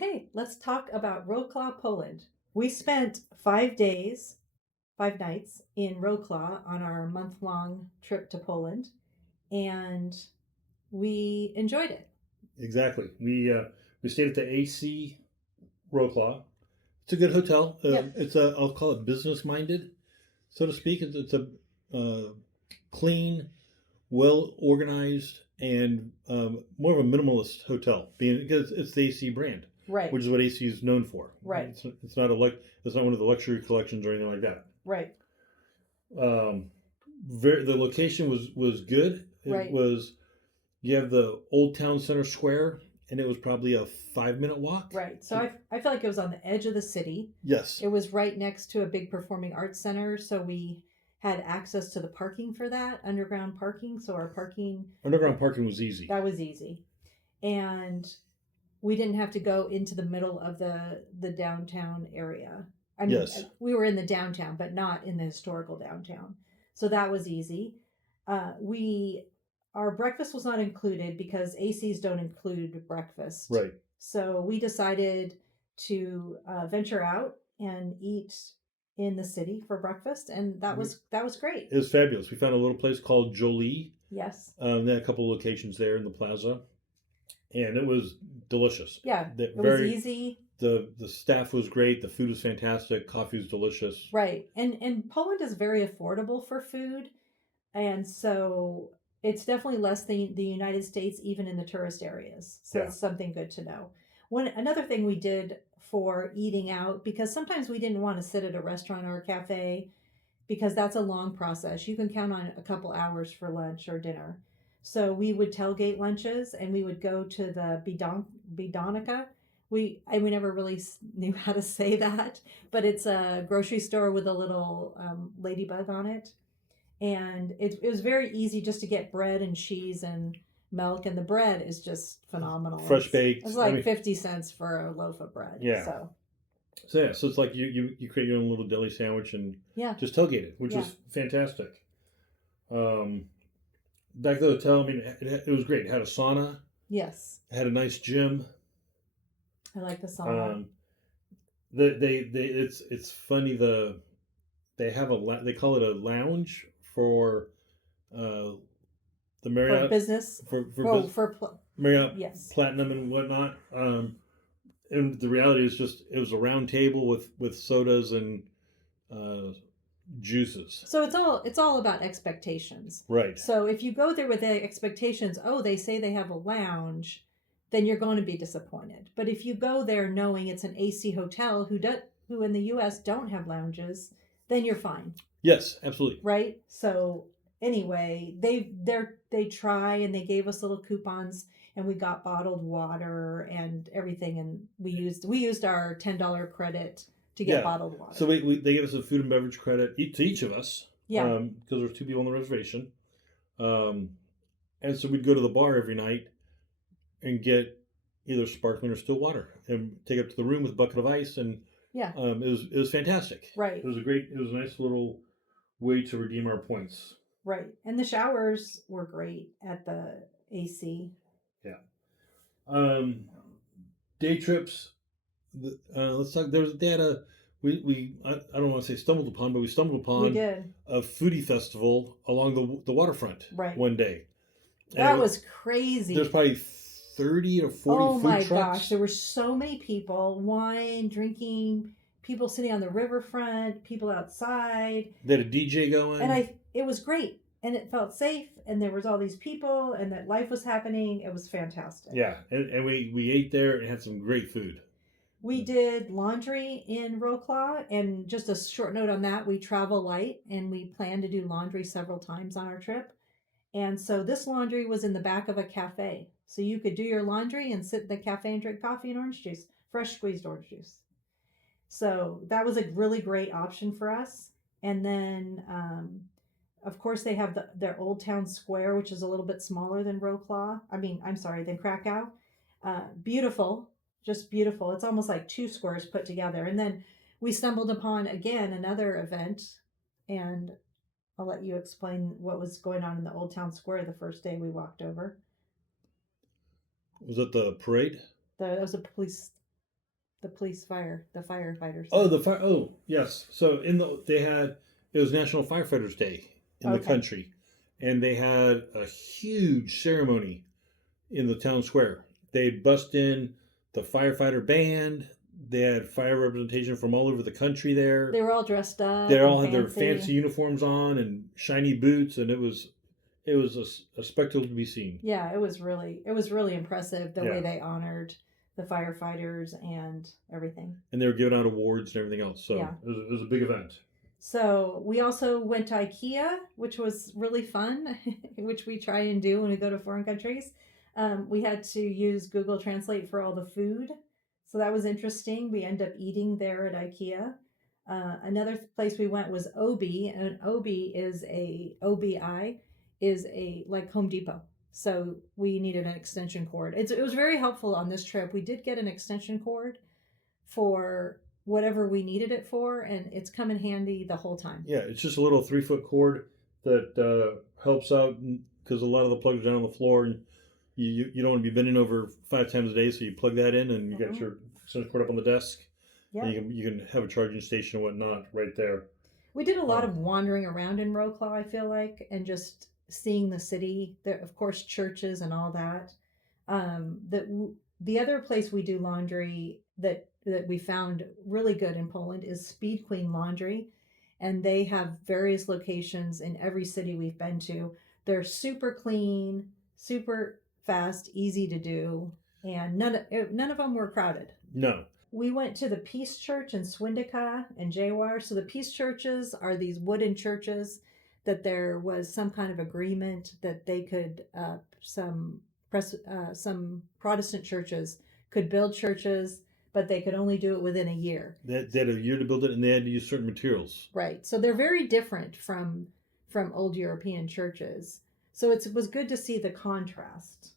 Okay, let's talk about Wroclaw, Poland. We spent 5 days, 5 nights in Wroclaw on our month-long trip to Poland, and we enjoyed it. Exactly. We stayed at the AC Wroclaw. It's a good hotel. Yep. It's a I'll call it business minded, so to speak. It's a clean, well organized, and more of a minimalist hotel. Being because it's the AC brand, Right. which is what AC is known for. Right. It's not it's not one of the luxury collections or anything like that. Right. Um, the location was good. It Right. was You have the Old Town Center Square, and it was probably a 5 minute walk. Right. So I feel like it was on the edge of the city. Yes. It was right next to a big performing arts center, so we had access to the parking for that underground parking. So our parking Underground parking was easy. that was easy, and we didn't have to go into the middle of the downtown area. I mean, Yes. we were in the downtown, but not in the historical downtown. So that was easy. We Our breakfast was not included because ACs don't include breakfast. Right. So we decided to venture out and eat in the city for breakfast, and that was great. It was fabulous. We found a little place called Jolie. Yes. They had a couple of locations there in the plaza, and it was delicious. Yeah. It was easy. The staff was great. The food was fantastic. Coffee was delicious. Right. And Poland is very affordable for food. And so it's definitely less than the United States, even in the tourist areas. So Yeah. it's something good to know. Another thing we did for eating out, because sometimes we didn't want to sit at a restaurant or a cafe because that's a long process. You can count on a couple hours for lunch or dinner. So we would tailgate lunches and we would go to the bidonica. We never really knew how to say that, but it's a grocery store with a little ladybug on it, and it was very easy just to get bread and cheese and milk, and the bread is just phenomenal. Fresh baked. It's like 50 cents for a loaf of bread. Yeah. So it's like you create your own little deli sandwich and yeah, just tailgate it, which was fantastic. Back to the hotel, I mean, it was great. It had a sauna. Yes. It had a nice gym. I like the sauna. It's funny, they have they call it a lounge for the Marriott For business. for Marriott Yes. Platinum and whatnot. And the reality is just it was a round table with sodas and juices. So it's all about expectations. Right. So if you go there with the expectations, oh, they say they have a lounge, then you're going to be disappointed. But if you go there knowing it's an AC hotel who in the US don't have lounges, then you're fine. Yes, absolutely. Right? So anyway, they try, and they gave us little coupons, and we got bottled water and everything, and we used our $10 credit to get bottled water. So they gave us a food and beverage credit to each of us. Yeah. Because there were 2 people on the reservation. And so we'd go to the bar every night and get either sparkling or still water and take it up to the room with a bucket of ice, and it was fantastic. Right. It was a nice little way to redeem our points. Right. And the showers were great at the AC. Yeah. Day trips. Let's talk. They had a I don't want to say stumbled upon, but we stumbled upon a foodie festival along the waterfront one day. That was crazy. There's probably 30 or 40 food trucks. Oh my gosh, there were so many people, wine, drinking, people sitting on the riverfront, people outside. They had a DJ going. And it was great. And it felt safe, and there was all these people, and that life was happening. It was fantastic. Yeah, and we ate there and had some great food. We did laundry in Wroclaw, and just a short note on that, we travel light, and we plan to do laundry several times on our trip. And so this laundry was in the back of a cafe. So you could do your laundry and sit in the cafe and drink coffee and orange juice, fresh squeezed orange juice. So that was a really great option for us. And then, of course, they have their Old Town Square, which is a little bit smaller than than Krakow. Beautiful, just beautiful. It's almost like 2 squares put together. And then we stumbled upon, again, another event, and I'll let you explain what was going on in the Old Town Square the first day we walked over. Was it the parade? That was a police. the the firefighters Oh, thing. the fire. Oh, yes. So they had it was National Firefighters Day in the Okay. country, and they had a huge ceremony in the town square. They bust in the firefighter band. They had fire representation from all over the country there. They were all dressed They up and all had their fancy fancy. uniforms on and shiny boots, and it was a spectacle to be seen. Yeah, it was really impressive the way Yeah, they honored the firefighters and everything. and they were giving out awards and everything else. So Yeah. it was a big event. So we also went to IKEA, which was really fun, which we try and do when we go to foreign countries. We had to use Google Translate for all the food, so that was interesting. We end up eating there at IKEA. Another place we went was Obi, and Obi is a OBI is a like Home Depot. So we needed an extension cord. It was very helpful on this trip. We did get an extension cord for whatever we needed it for, and it's come in handy the whole time. Yeah, it's just a little 3 foot cord that helps out because a lot of the plugs are down on the floor, and you don't want to be bending over 5 times a day, so you plug that in, and you got your extension cord up on the desk, and Yeah. you can have a charging station and whatnot right there. We did a lot of wandering around in Wroclaw, I feel like, and just seeing the city. There, of course, churches and all that. The other place we do laundry that we found really good in Poland is Speed Queen Laundry, and they have various locations in every city we've been to. They're super clean, super fast, easy to do, and none of them were crowded. No. We went to the Peace Church in Swindika and Jawar. So the Peace Churches are these wooden churches that there was some kind of agreement that they could some Protestant churches could build churches, but they could only do it within a year. They had a year to build it, and they had to use certain materials. Right. So they're very different from old European churches. So it was good to see the contrast.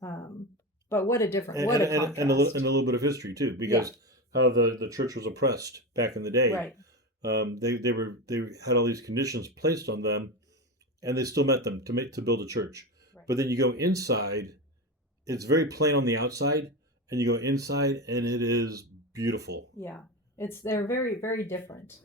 But what a different And, what and, a contrast. and a little bit of history too, because how the church was oppressed back in the day. Right. They had all these conditions placed on them, and they still met them to build a church. Right. But then you go inside, it's very plain on the outside, and you go inside, and it is beautiful. Yeah, they're very very different.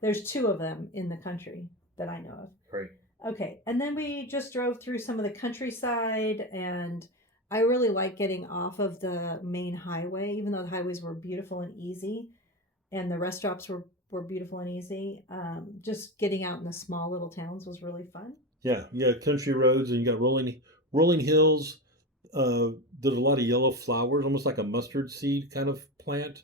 There's two of them in the country that I know of. Right. Okay, and then we just drove through some of the countryside, and I really like getting off of the main highway, even though the highways were beautiful and easy, and the rest stops were beautiful and easy. Just getting out in the small little towns was really fun. Yeah, you got country roads, and you got rolling hills. There's a lot of yellow flowers, almost like a mustard seed kind of plant.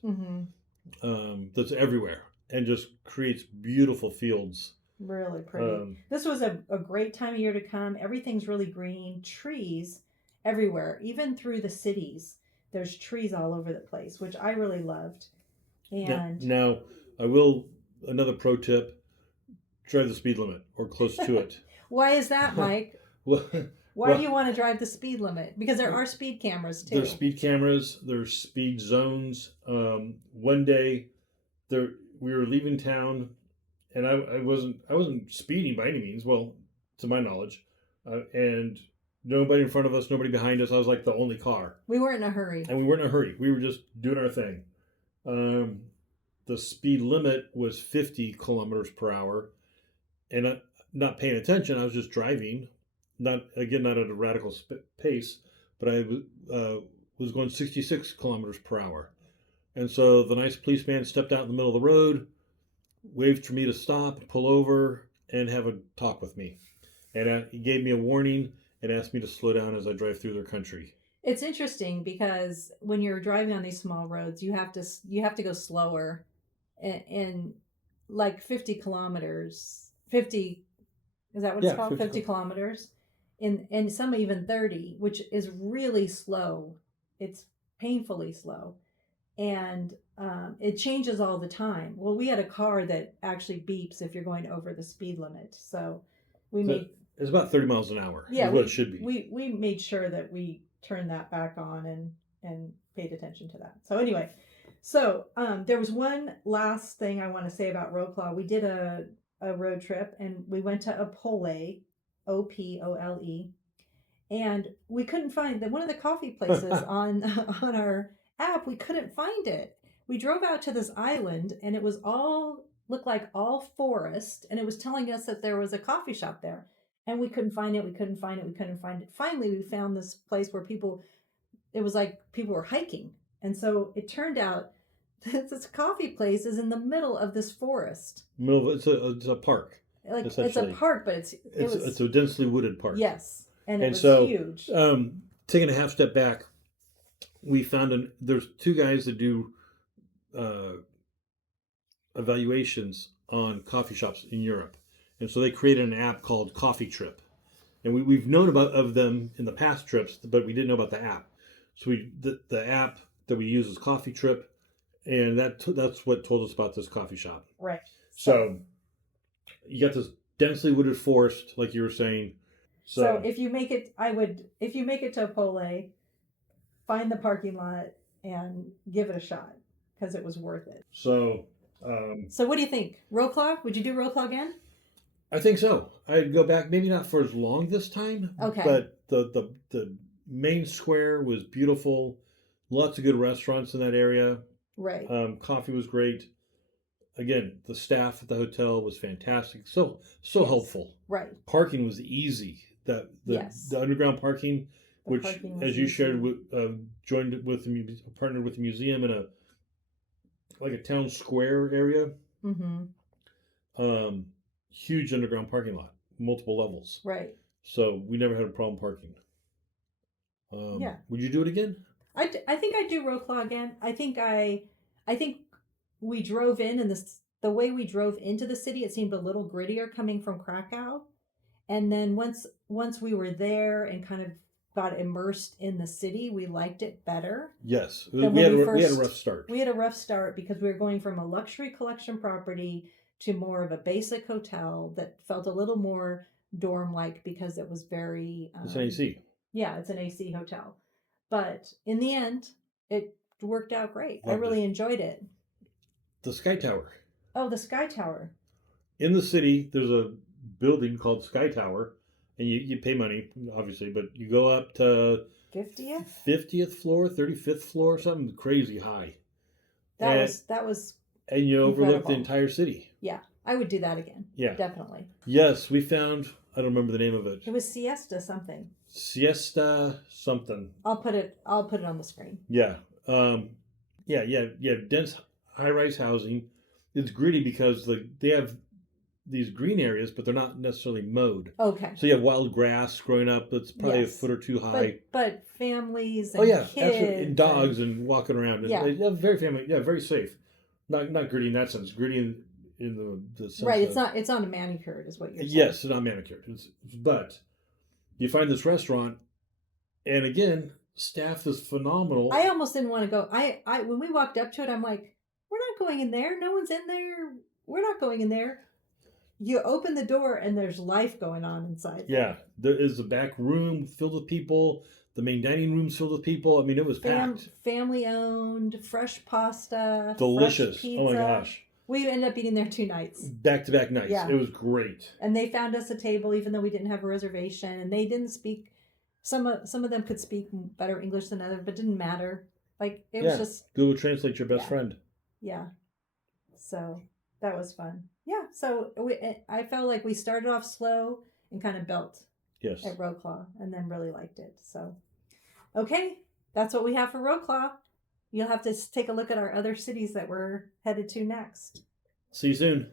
That's everywhere and just creates beautiful fields. Really pretty. This was a great time of year to come. Everything's really green, trees everywhere, even through the cities. There's trees all over the place, which I really loved. And now I will, another pro tip, drive the speed limit or close to it. Why is that, Mike? Why do you want to drive the speed limit? Because there are speed cameras too. There's speed cameras. There's speed zones. One day, we were leaving town, and I wasn't speeding by any means. Well, to my knowledge, and nobody in front of us, nobody behind us. I was like the only car. We weren't in a hurry. And we weren't in a hurry. We were just doing our thing. The speed limit was 50 kilometers per hour, and not paying attention. I was just driving. Not at a radical pace, but I was going 66 kilometers per hour. And so the nice policeman stepped out in the middle of the road, waved for me to stop, pull over, and have a talk with me. And he gave me a warning and asked me to slow down as I drive through their country. It's interesting because when you're driving on these small roads, you have to go slower, and like 50 kilometers, 50, is that what it's called? 50 kilometers. And some even 30, which is really slow. It's painfully slow. And it changes all the time. Well, we had a car that actually beeps if you're going over the speed limit. So it's about 30 miles an hour. Yeah, what it should be. We made sure that we turned that back on and paid attention to that. So anyway, there was one last thing I want to say about Wroclaw. We did a road trip, and we went to Opole, Opole, and we couldn't find one of the coffee places on our app. We couldn't find it. we drove out to this island, and it was all looked like all forest, and it was telling us that there was a coffee shop there, and we couldn't find it. We couldn't find it. We couldn't find it. Finally, we found this place where people. It was like people were hiking, and so it turned out that this coffee place is in the middle of this forest. It's a park. Like it's a park, but it's a densely wooded park. Yes, and it was huge. Taking a half step back, we found there's two guys that do evaluations on coffee shops in Europe, and so they created an app called Coffee Trip, and we've known of them in the past trips, but we didn't know about the app. So the app that we use is Coffee Trip, and that's what told us about this coffee shop. Right. So you got this densely wooded forest, like you were saying. So if you make it, if you make it to Pole, find the parking lot and give it a shot, because it was worth it. So what do you think? Wroclaw? Would you do Wroclaw again? I think so. I'd go back, maybe not for as long this time. Okay. But the main square was beautiful. Lots of good restaurants in that area. Right. Coffee was great. Again, the staff at the hotel was fantastic. So yes. Helpful. Right. Parking was easy. The underground parking, which, as you shared, partnered with the museum in a town square area. Mm-hmm. Huge underground parking lot, multiple levels. Right. So we never had a problem parking. Yeah. Would you do it again? I think I'd do Wroclaw again. I think we drove in, and the way we drove into the city, it seemed a little grittier coming from Krakow. And then once we were there and kind of got immersed in the city, we liked it better. Yes. We had a rough start. We had a rough start because we were going from a luxury collection property to more of a basic hotel that felt a little more dorm-like because it was very... it's an AC. Yeah, it's an AC hotel. But in the end, it worked out great. I really enjoyed it. The Sky Tower. Oh, the Sky Tower. In the city, there's a building called Sky Tower, and you pay money, obviously, but you go up to 50th floor, 35th floor, something crazy high. That was and you overlook the entire city. Yeah, I would do that again. Yeah, definitely. Yes, we found, I don't remember the name of it. It was Siesta something. Siesta something. I'll put it on the screen. Yeah. Dense high-rise housing. It's gritty because they have these green areas, but they're not necessarily mowed. Okay. So you have wild grass growing up that's probably a foot or two high. But families and kids. Absolutely. And dogs and walking around. Yeah. Very family. Yeah, very safe. Not gritty in that sense. Gritty in the sense right. It's not manicured, is what you're saying. Yes, it's not manicured. But you find this restaurant, and again, staff is phenomenal. I almost didn't want to go. I when we walked up to it, I'm like, we're not going in there. No one's in there. We're not going in there. You open the door and there's life going on inside. Yeah, there is a back room filled with people. The main dining room's filled with people. I mean, it was packed. Family owned, fresh pasta, delicious. Fresh pizza. Oh my gosh. We ended up eating there 2 nights. Back-to-back nights. Yeah. It was great. And they found us a table even though we didn't have a reservation. And they didn't speak. Some of them could speak better English than others, but it didn't matter. Like, it was just... Google Translate your best friend. Yeah. So, that was fun. Yeah, so I felt like we started off slow and kind of built at Wroclaw and then really liked it. So, okay, that's what we have for Wroclaw. You'll have to take a look at our other cities that we're headed to next. See you soon.